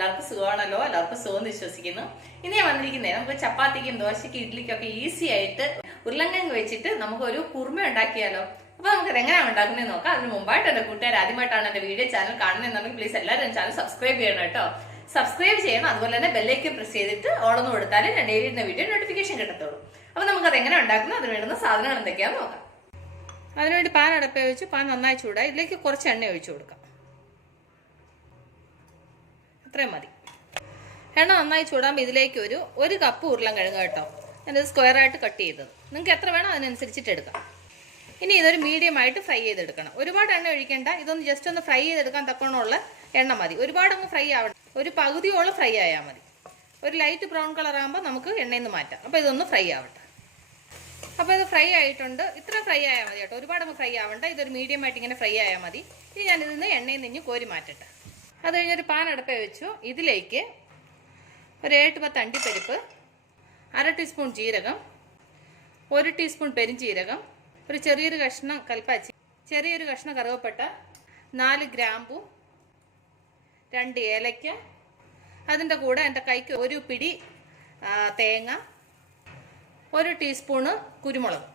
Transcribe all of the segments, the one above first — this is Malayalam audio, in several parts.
എല്ലാവർക്കും സുഖമാണല്ലോ, എല്ലാവർക്കും സുഖം വിശ്വസിക്കുന്നു. ഇനി ഞാൻ വന്നിരിക്കുന്നത് നമുക്ക് ചപ്പാത്തിക്കും ദോശയ്ക്കും ഇഡ്ലിക്കും ഒക്കെ ഈസി ആയിട്ട് ഉരുളക്കിഴങ്ങ് വെച്ചിട്ട് നമുക്ക് ഒരു കുർമ ഉണ്ടാക്കിയാലോ. അപ്പൊ നമുക്ക് എങ്ങനെയാണ് ഉണ്ടാക്കുന്നത് നോക്കാം. അതിന് മുമ്പായിട്ട് എന്റെ കൂട്ടുകാർ ആദ്യമായിട്ടാണ് എന്റെ വീഡിയോ ചാനൽ കാണുന്നതെന്നുണ്ടെങ്കിൽ പ്ലീസ് എല്ലാവരും ചാനൽ സബ്സ്ക്രൈബ് ചെയ്യണം കേട്ടോ. സബ്സ്ക്രൈബ് ചെയ്യണം, അതുപോലെ തന്നെ ബെല്ലൈക്കൻ പ്രസ് ചെയ്തിട്ട് ഓളൊന്ന് കൊടുത്താൽ ഞാൻ ഡെയിലി ഇടുന്ന വീഡിയോ നോട്ടിഫിക്കേഷൻ കിട്ടത്തുള്ളൂ. അപ്പൊ നമുക്കത് എങ്ങനെ ഉണ്ടാക്കുന്നത്, അതിന് വേണ്ടുന്ന സാധനങ്ങൾ എന്തൊക്കെയാണെന്ന് നോക്കാം. അതിനുവേണ്ടി പാൻ അടപ്പേ വെച്ച് പാൻ നന്നായി ചൂടായി ഇതിലേക്ക് കുറച്ച് എണ്ണ ഒഴിച്ചു കൊടുക്കാം. അത്രയും മതി. എണ്ണ നന്നായി ചൂടാകുമ്പോൾ ഇതിലേക്ക് ഒരു കപ്പ് ഉരുളക്കിഴങ്ങ് കേട്ടോ, ഞാനിത് സ്ക്വയറായിട്ട് കട്ട് ചെയ്തത്. നിങ്ങൾക്ക് എത്ര വേണം അതിനനുസരിച്ചിട്ട് എടുക്കാം. ഇനി ഇതൊരു മീഡിയം ആയിട്ട് ഫ്രൈ ചെയ്തെടുക്കണം. ഒരുപാട് എണ്ണ ഒഴിക്കേണ്ട, ഇതൊന്ന് ജസ്റ്റ് ഒന്ന് ഫ്രൈ ചെയ്തെടുക്കാൻ തക്കവണ്ണമുള്ള എണ്ണ മതി. ഒരുപാട് അങ്ങ് ഫ്രൈ ആവണം, ഒരു പകുതിയോളം ഫ്രൈ ആയാൽ മതി. ഒരു ലൈറ്റ് ബ്രൗൺ കളർ ആകുമ്പോൾ നമുക്ക് എണ്ണയിൽ നിന്ന് മാറ്റാം. അപ്പോൾ ഇതൊന്ന് ഫ്രൈ ആവട്ടെ. അപ്പോൾ ഇത് ഫ്രൈ ആയിട്ടുണ്ട്. ഇത്ര ഫ്രൈ ആയാൽ മതി കേട്ടോ, ഒരുപാട് അങ്ങ് ഫ്രൈ ആവണ്ട. ഇതൊരു മീഡിയം ആയിട്ട് ഇങ്ങനെ ഫ്രൈ ആയാൽ മതി. ഇനി ഞാനിതിൽ നിന്ന് എണ്ണയിൽ നിന്ന് കോരി മാറ്റട്ടെ. അത് കഴിഞ്ഞൊരു പാൻ അടുപ്പേ വെച്ചു. ഇതിലേക്ക് ഒരു 7-10 അണ്ടിപ്പരിപ്പ്, 1/2 ടീസ്പൂൺ ജീരകം, 1 ടീസ്പൂൺ പെരിഞ്ജീരകം, ഒരു ചെറിയൊരു കഷ്ണം കൽപ്പാച്ചി, ചെറിയൊരു കഷ്ണം കറുവപ്പട്ട, 4 ഗ്രാമ്പു, 2 ഏലയ്ക്ക, അതിൻ്റെ കൂടെ എൻ്റെ കൈക്ക് ഒരു പിടി തേങ്ങ, 1 ടീസ്പൂണ് കുരുമുളക്,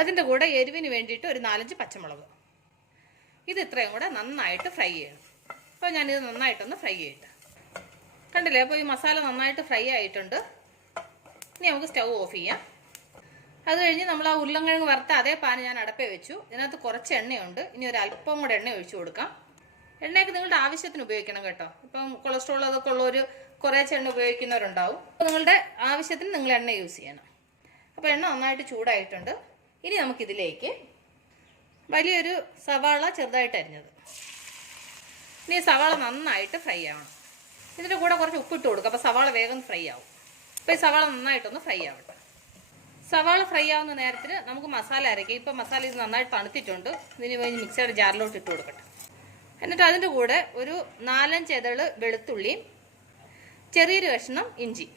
അതിൻ്റെ കൂടെ എരിവിന് വേണ്ടിയിട്ട് ഒരു 4-5 പച്ചമുളക്. ഇത് ഇത്രയും കൂടെ നന്നായിട്ട് ഫ്രൈ ചെയ്യണം. അപ്പോൾ ഞാനിത് നന്നായിട്ടൊന്ന് ഫ്രൈ ചെയ്യട്ടെ. കണ്ടില്ലേ, അപ്പോൾ ഈ മസാല നന്നായിട്ട് ഫ്രൈ ആയിട്ടുണ്ട്. ഇനി നമുക്ക് സ്റ്റൗ ഓഫ് ചെയ്യാം. അത് കഴിഞ്ഞ് നമ്മൾ ആ ഉരുളക്കിഴങ്ങ് വറുത്ത അതേ പാൻ ഞാൻ അടപ്പേ വെച്ചു. ഇതിനകത്ത് കുറച്ച് എണ്ണയുണ്ട്. ഇനി ഒരു അല്പം കൂടെ എണ്ണ ഒഴിച്ചു കൊടുക്കാം. എണ്ണയൊക്കെ നിങ്ങളുടെ ആവശ്യത്തിന് ഉപയോഗിക്കണം കേട്ടോ. ഇപ്പം കൊളസ്ട്രോൾ അതൊക്കെ ഉള്ളവർ കുറേ എണ്ണ ഉപയോഗിക്കുന്നവരുണ്ടാവും. അപ്പോൾ നിങ്ങളുടെ ആവശ്യത്തിന് നിങ്ങൾ എണ്ണ യൂസ് ചെയ്യണം. അപ്പോൾ എണ്ണ നന്നായിട്ട് ചൂടായിട്ടുണ്ട്. ഇനി നമുക്കിതിലേക്ക് വലിയൊരു സവാള ചെറുതായിട്ട് അരിഞ്ഞത്. ഇനി സവാള നന്നായിട്ട് ഫ്രൈ ആവണം. ഇതിൻ്റെ കൂടെ കുറച്ച് ഉപ്പിട്ട് കൊടുക്കുക, അപ്പോൾ സവാള വേഗം ഫ്രൈ ആവും. അപ്പോൾ ഈ സവാള നന്നായിട്ടൊന്ന് ഫ്രൈ ആവട്ടെ. സവാള ഫ്രൈ ആവുന്ന നേരത്തിന് നമുക്ക് മസാല അരയ്ക്കാം. ഇപ്പോൾ മസാല ഇത് നന്നായിട്ട് തണുത്തിട്ടുണ്ട്. ഇതിന് കഴിഞ്ഞ് മിക്സിയുടെ ജാറിലോട്ട് ഇട്ട് കൊടുക്കട്ടെ. എന്നിട്ട് അതിൻ്റെ കൂടെ ഒരു 4-5 ഇതള് വെളുത്തുള്ളിയും ചെറിയൊരു കഷ്ണം ഇഞ്ചി.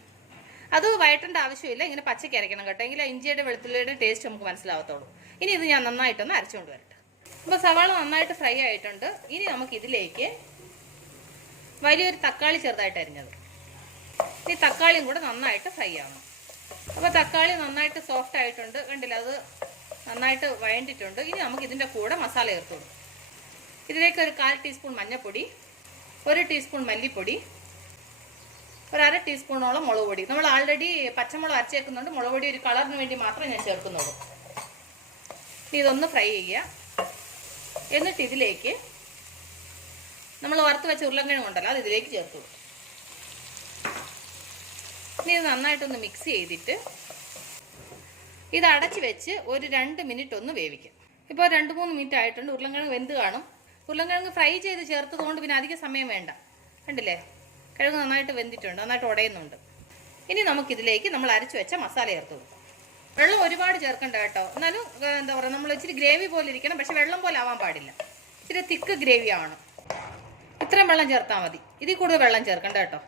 അത് വഴറ്റേണ്ട ആവശ്യമില്ല, ഇങ്ങനെ പച്ചയ്ക്ക് അരയ്ക്കണം കേട്ടോ, എങ്കിൽ ഇഞ്ചിയുടെ വെളുത്തുള്ളിയുടെ ടേസ്റ്റ് നമുക്ക് മനസ്സിലാവത്തുള്ളൂ. ഇനി ഇത് ഞാൻ നന്നായിട്ടൊന്ന് അരച്ചുകൊണ്ട് വരട്ടെ. അപ്പോൾ സവാള നന്നായിട്ട് ഫ്രൈ ആയിട്ടുണ്ട്. ഇനി നമുക്കിതിലേക്ക് വലിയൊരു തക്കാളി ചെറുതായിട്ട് അരിഞ്ഞത്. ഈ തക്കാളിയും കൂടെ നന്നായിട്ട് ഫ്രൈ ആവണം. അപ്പോൾ തക്കാളി നന്നായിട്ട് സോഫ്റ്റ് ആയിട്ടുണ്ട്, കണ്ടില്ല, അത് നന്നായിട്ട് വഴണ്ടിട്ടുണ്ട്. ഇനി നമുക്ക് ഇതിൻ്റെ കൂടെ മസാല ചേർത്ത് കൊടുക്കും. ഇതിലേക്ക് ഒരു 1/4 ടീസ്പൂൺ മഞ്ഞൾപ്പൊടി, 1 ടീസ്പൂൺ മല്ലിപ്പൊടി, ഒരു 1/2 ടീസ്പൂണോളം മുളക് പൊടി. നമ്മൾ ആൾറെഡി പച്ചമുളക് അരച്ചേക്കുന്നുണ്ട്, മുളക് പൊടി ഒരു കളറിന് വേണ്ടി മാത്രമേ ഞാൻ ചേർക്കുന്നുള്ളൂ. ഇനി ഇതൊന്ന് ഫ്രൈ ചെയ്യുക. എന്നിട്ട് ഇതിലേക്ക് നമ്മൾ വറുത്ത് വെച്ച ഉരുളക്കിഴങ്ങ് ഉണ്ടല്ലോ, അത് ഇതിലേക്ക് ചേർത്ത് കൊടുക്കും. ഇനി ഇത് നന്നായിട്ടൊന്ന് മിക്സ് ചെയ്തിട്ട് ഇത് അടച്ച് വെച്ച് ഒരു 2 മിനിറ്റ് ഒന്ന് വേവിക്കാം. ഇപ്പോൾ 2-3 മിനിറ്റ് ആയിട്ടുണ്ട്. ഉരുളക്കിഴങ്ങ് വെന്ത് കാണും. ഉരുളക്കിഴങ്ങ് ഫ്രൈ ചെയ്ത് ചേർത്തത് കൊണ്ട് പിന്നെ അധികം സമയം വേണ്ട. കണ്ടില്ലേ, കിഴങ്ങ് നന്നായിട്ട് വെന്തിട്ടുണ്ട്, നന്നായിട്ട് ഉടയുന്നുണ്ട്. ഇനി നമുക്കിതിലേക്ക് നമ്മൾ അരച്ച് വെച്ച മസാല ചേർത്ത് കൊടുക്കും. വെള്ളം ഒരുപാട് ചേർക്കണ്ട കേട്ടോ, എന്നാലും എന്താ പറയുക, നമ്മൾ ഇച്ചിരി ഗ്രേവി പോലെ ഇരിക്കണം, പക്ഷെ വെള്ളം പോലെ ആവാൻ പാടില്ല. ഇച്ചിരി തിക്ക് ഗ്രേവി ആവണം. ഇത്രയും വെള്ളം ചേർത്താൽ മതി, ഇതിൽ കൂടുതൽ വെള്ളം ചേർക്കണ്ട കേട്ടോ.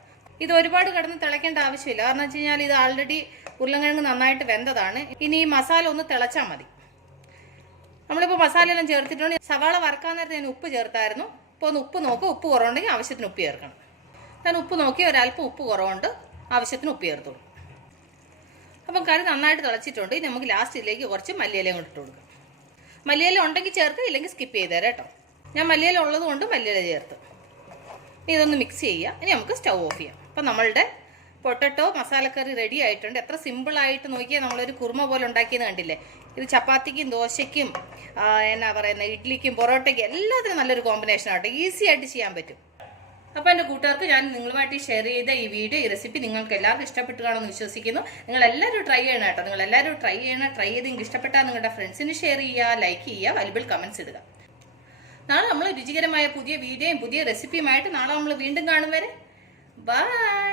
ഇത് ഒരുപാട് കിടന്ന് തിളയ്ക്കേണ്ട ആവശ്യമില്ല, കാരണം വെച്ച് കഴിഞ്ഞാൽ ഇത് ആൾറെഡി ഉരുളക്കിഴങ്ങ് നന്നായിട്ട് വെന്തതാണ്. ഇനി ഈ മസാല ഒന്ന് തിളച്ചാൽ മതി. നമ്മളിപ്പോൾ മസാല എല്ലാം ചേർത്തിട്ടുണ്ട്. സവാള വറക്കാൻ നേരത്തെ ഞാൻ ഉപ്പ് ചേർത്തായിരുന്നു. ഇപ്പോൾ ഒന്ന് ഉപ്പ് നോക്കുക, ഉപ്പ് കുറവുണ്ടെങ്കിൽ ആവശ്യത്തിന് ഉപ്പ് ചേർക്കണം. ഞാൻ ഉപ്പ് നോക്കി ഒരല്പം ഉപ്പ് കുറവുണ്ട്, ആവശ്യത്തിന് ഉപ്പ് ചേർത്തോളൂ. അപ്പം കറി നന്നായിട്ട് തിളച്ചിട്ടുണ്ട്. ഇനി നമുക്ക് ലാസ്റ്റ് ഇതിലേക്ക് കുറച്ച് മല്ലിയിലയും കൊണ്ട് ഇട്ട് കൊടുക്കാം. മല്ലിയില ഉണ്ടെങ്കിൽ ചേർത്ത്, ഇല്ലെങ്കിൽ സ്കിപ്പ് ചെയ്ത് തരാം കേട്ടോ. ഞാൻ മല്ലിയില ഉള്ളത് കൊണ്ട് മല്ലിയില ചേർത്ത്. ഇനി ഇതൊന്ന് മിക്സ് ചെയ്യുക. ഇനി നമുക്ക് സ്റ്റൗ ഓഫ് ചെയ്യാം. അപ്പം നമ്മളുടെ പൊട്ടറ്റോ മസാലക്കറി റെഡി ആയിട്ടുണ്ട്. എത്ര സിമ്പിളായിട്ട് നോക്കിയാൽ നമ്മളൊരു കുർമ പോലെ ഉണ്ടാക്കിയെന്ന് കണ്ടില്ലേ. ഇത് ചപ്പാത്തിക്കും ദോശയ്ക്കും എന്നാ പറയുന്നത് ഇഡ്ലിക്കും പൊറോട്ടയ്ക്കും എല്ലാത്തിനും നല്ലൊരു കോമ്പിനേഷൻ ആട്ടോ, ഈസി ആയിട്ട് ചെയ്യാൻ പറ്റും. അപ്പോൾ എൻ്റെ കൂട്ടുകാർക്ക് ഞാൻ നിങ്ങളുമായിട്ട് ഷെയർ ചെയ്ത ഈ വീഡിയോ, ഈ റെസിപ്പി നിങ്ങൾക്ക് എല്ലാവർക്കും ഇഷ്ടപ്പെട്ടു കാണുമെന്ന് വിശ്വസിക്കുന്നു. നിങ്ങളെല്ലാവരും ട്രൈ ചെയ്യണം കേട്ടോ. നിങ്ങളെല്ലാവരും ട്രൈ ചെയ്ത് നിങ്ങൾക്ക് ഇഷ്ടപ്പെട്ടാൽ നിങ്ങളുടെ ഫ്രണ്ട്സിന് ഷെയർ ചെയ്യുക, ലൈക്ക് ചെയ്യുക, വാല്യുബിൾ കമൻറ്റ്സ് ഇടുക. നാളെ നമ്മൾ രുചികരമായ പുതിയ വീഡിയോയും പുതിയ റെസിപ്പിയുമായിട്ട് നാളെ നമ്മൾ വീണ്ടും കാണും വരെ ബൈ.